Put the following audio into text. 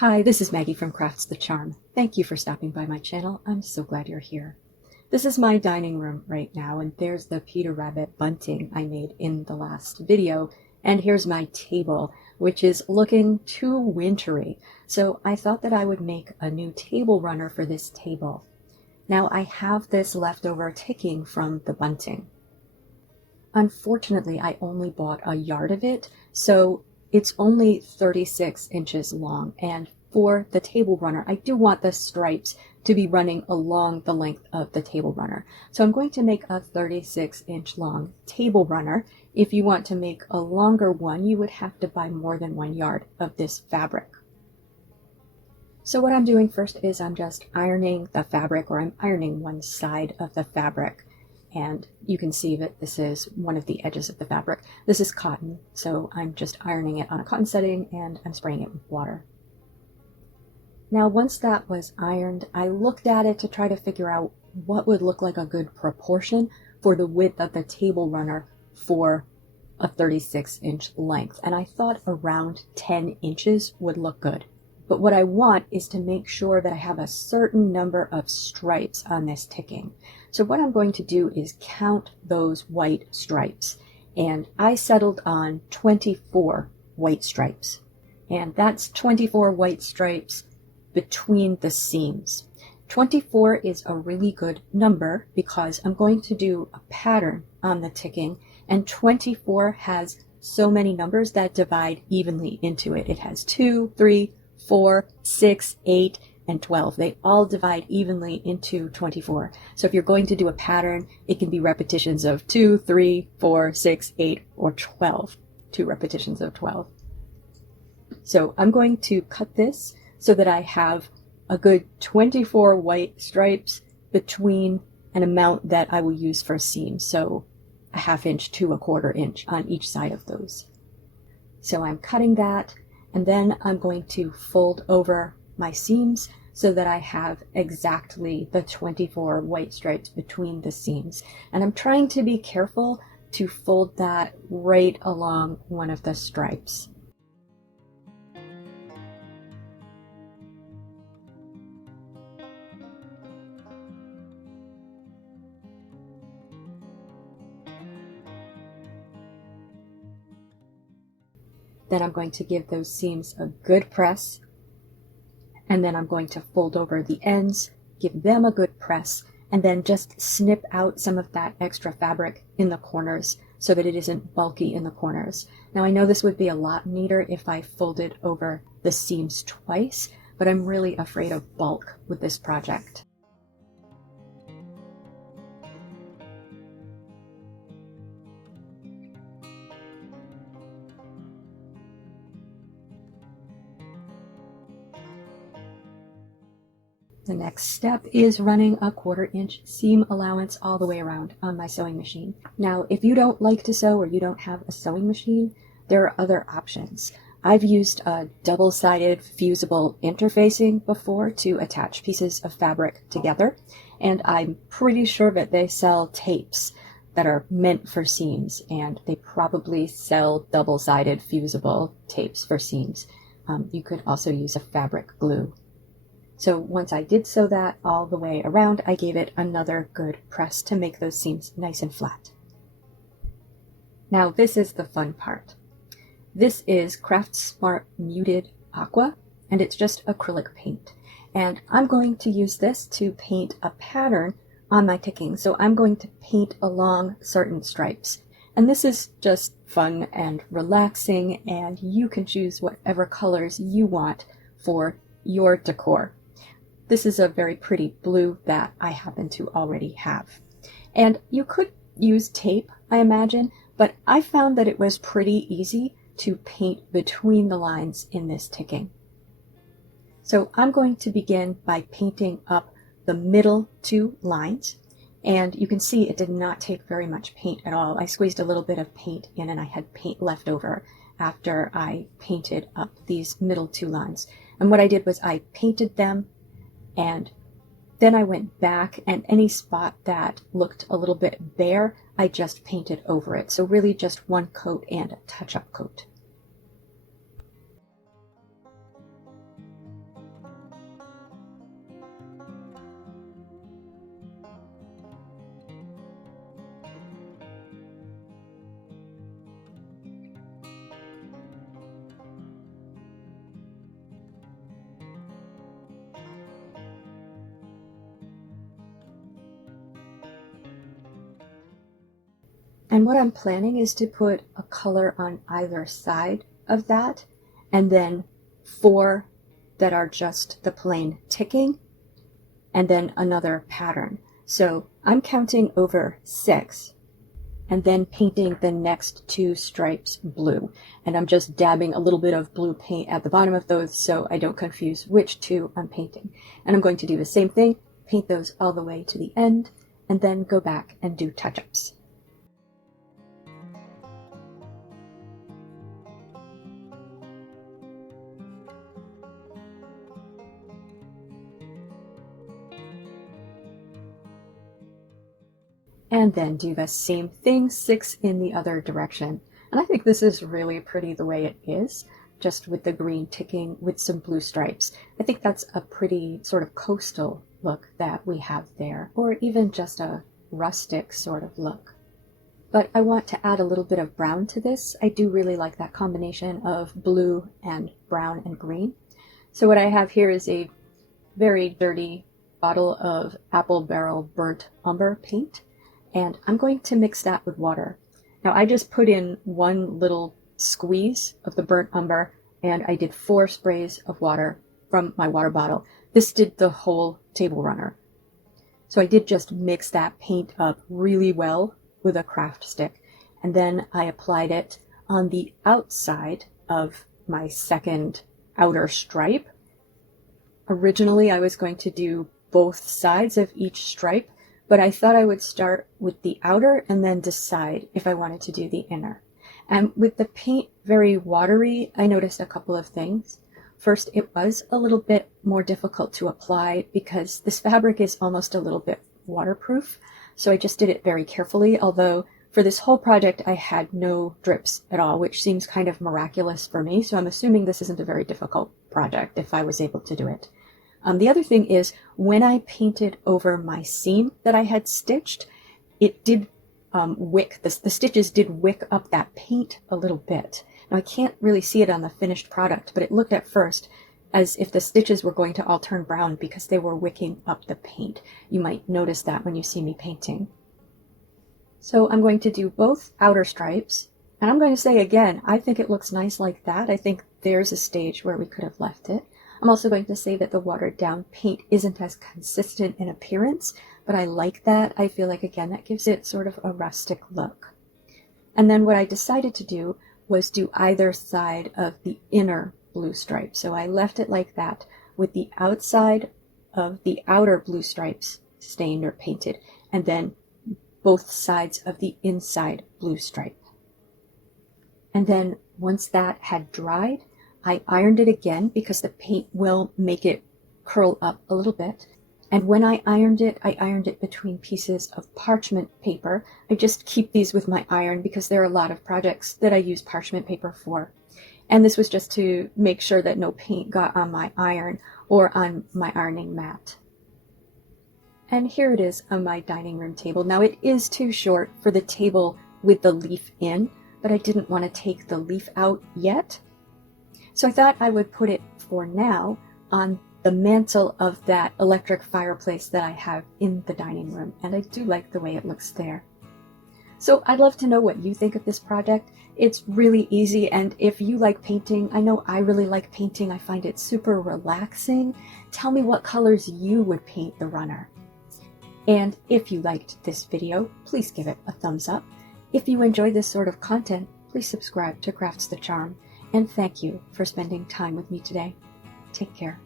Hi, this is Maggie from Crafts the Charm. Thank you for stopping by my channel. I'm so glad you're here. This is my dining room right now, and there's the Peter Rabbit bunting I made in the last video. And here's my table, which is looking too wintry. So I thought that I would make a new table runner for this table. Now I have this leftover ticking from the bunting. Unfortunately, I only bought a yard of it, so it's only 36 inches long, and for the table runner, I do want the stripes to be running along the length of the table runner. So I'm going to make a 36-inch long table runner. If you want to make a longer one, you would have to buy more than 1 yard of this fabric. So what I'm doing first is I'm just ironing the fabric, or I'm ironing one side of the fabric. And you can see that this is one of the edges of the fabric. This is cotton, so I'm just ironing it on a cotton setting and I'm spraying it with water. Now once that was ironed, I looked at it to try to figure out what would look like a good proportion for the width of the table runner for a 36-inch length. And I thought around 10 inches would look good. But what I want is to make sure that I have a certain number of stripes on this ticking. So what I'm going to do is count those white stripes. And I settled on 24 white stripes. And that's 24 white stripes between the seams. 24 is a really good number because I'm going to do a pattern on the ticking, and 24 has so many numbers that divide evenly into it. It has 2, 3, 4, 6, 8, and 12. They all divide evenly into 24. So if you're going to do a pattern, it can be repetitions of 2, 3, 4, 6, 8, or 12. 2 repetitions of 12. So I'm going to cut this so that I have a good 24 white stripes between an amount that I will use for seams. So a 1/2 inch to a 1/4 inch on each side of those. So I'm cutting that. And then I'm going to fold over my seams so that I have exactly the 24 white stripes between the seams. And I'm trying to be careful to fold that right along one of the stripes. Then I'm going to give those seams a good press, and then I'm going to fold over the ends, give them a good press, and then just snip out some of that extra fabric in the corners so that it isn't bulky in the corners. Now I know this would be a lot neater if I folded over the seams twice, but I'm really afraid of bulk with this project. The next step is running a 1/4 inch seam allowance all the way around on my sewing machine. Now, if you don't like to sew or you don't have a sewing machine, there are other options. I've used a double-sided fusible interfacing before to attach pieces of fabric together, and I'm pretty sure that they sell tapes that are meant for seams, and they probably sell double-sided fusible tapes for seams. You could also use a fabric glue. So once I did sew that all the way around, I gave it another good press to make those seams nice and flat. Now this is the fun part. This is Craftsmart Muted Aqua, and it's just acrylic paint. And I'm going to use this to paint a pattern on my ticking. So I'm going to paint along certain stripes. And this is just fun and relaxing, and you can choose whatever colors you want for your decor. This is a very pretty blue that I happen to already have. And you could use tape, I imagine, but I found that it was pretty easy to paint between the lines in this ticking. So I'm going to begin by painting up the middle 2 lines. And you can see it did not take very much paint at all. I squeezed a little bit of paint in, and I had paint left over after I painted up these middle 2 lines. And what I did was I painted them, and then I went back, and any spot that looked a little bit bare, I just painted over it. So really just 1 coat and a touch-up coat. And what I'm planning is to put a color on either side of that, and then 4 that are just the plain ticking, and then another pattern. So I'm counting over 6, and then painting the next 2 stripes blue. And I'm just dabbing a little bit of blue paint at the bottom of those so I don't confuse which 2 I'm painting. And I'm going to do the same thing, paint those all the way to the end, and then go back and do touch-ups. And then do the same thing, 6 in the other direction. And I think this is really pretty the way it is, just with the green ticking with some blue stripes. I think that's a pretty sort of coastal look that we have there, or even just a rustic sort of look. But I want to add a little bit of brown to this. I do really like that combination of blue and brown and green. So what I have here is a very dirty bottle of apple barrel burnt umber paint, and I'm going to mix that with water. Now I just put in 1 little squeeze of the burnt umber, and I did 4 sprays of water from my water bottle. This did the whole table runner. So I did just mix that paint up really well with a craft stick, and then I applied it on the outside of my second outer stripe. Originally I was going to do both sides of each stripe, but I thought I would start with the outer and then decide if I wanted to do the inner. And with the paint very watery, I noticed a couple of things. First, it was a little bit more difficult to apply because this fabric is almost a little bit waterproof. So I just did it very carefully, although for this whole project I had no drips at all, which seems kind of miraculous for me. So I'm assuming this isn't a very difficult project if I was able to do it. The other thing is, when I painted over my seam that I had stitched, it did wick, the stitches did wick up that paint a little bit. Now I can't really see it on the finished product, but it looked at first as if the stitches were going to all turn brown because they were wicking up the paint. You might notice that when you see me painting. So I'm going to do both outer stripes, and I'm going to say again, I think it looks nice like that. I think there's a stage where we could have left it. I'm also going to say that the watered down paint isn't as consistent in appearance, but I like that. I feel like, again, that gives it sort of a rustic look. And then what I decided to do was do either side of the inner blue stripe. So I left it like that with the outside of the outer blue stripes stained or painted, and then both sides of the inside blue stripe. And then once that had dried, I ironed it again because the paint will make it curl up a little bit. And when I ironed it between pieces of parchment paper. I just keep these with my iron because there are a lot of projects that I use parchment paper for. And this was just to make sure that no paint got on my iron or on my ironing mat. And here it is on my dining room table. Now it is too short for the table with the leaf in, but I didn't want to take the leaf out yet. So I thought I would put it for now on the mantle of that electric fireplace that I have in the dining room, and I do like the way it looks there. So I'd love to know what you think of this project. It's really easy, and if you like painting, I know I really like painting. I find it super relaxing. Tell me what colors you would paint the runner. And if you liked this video, please give it a thumbs up. If you enjoy this sort of content, please subscribe to Crafts the Charm. And thank you for spending time with me today. Take care.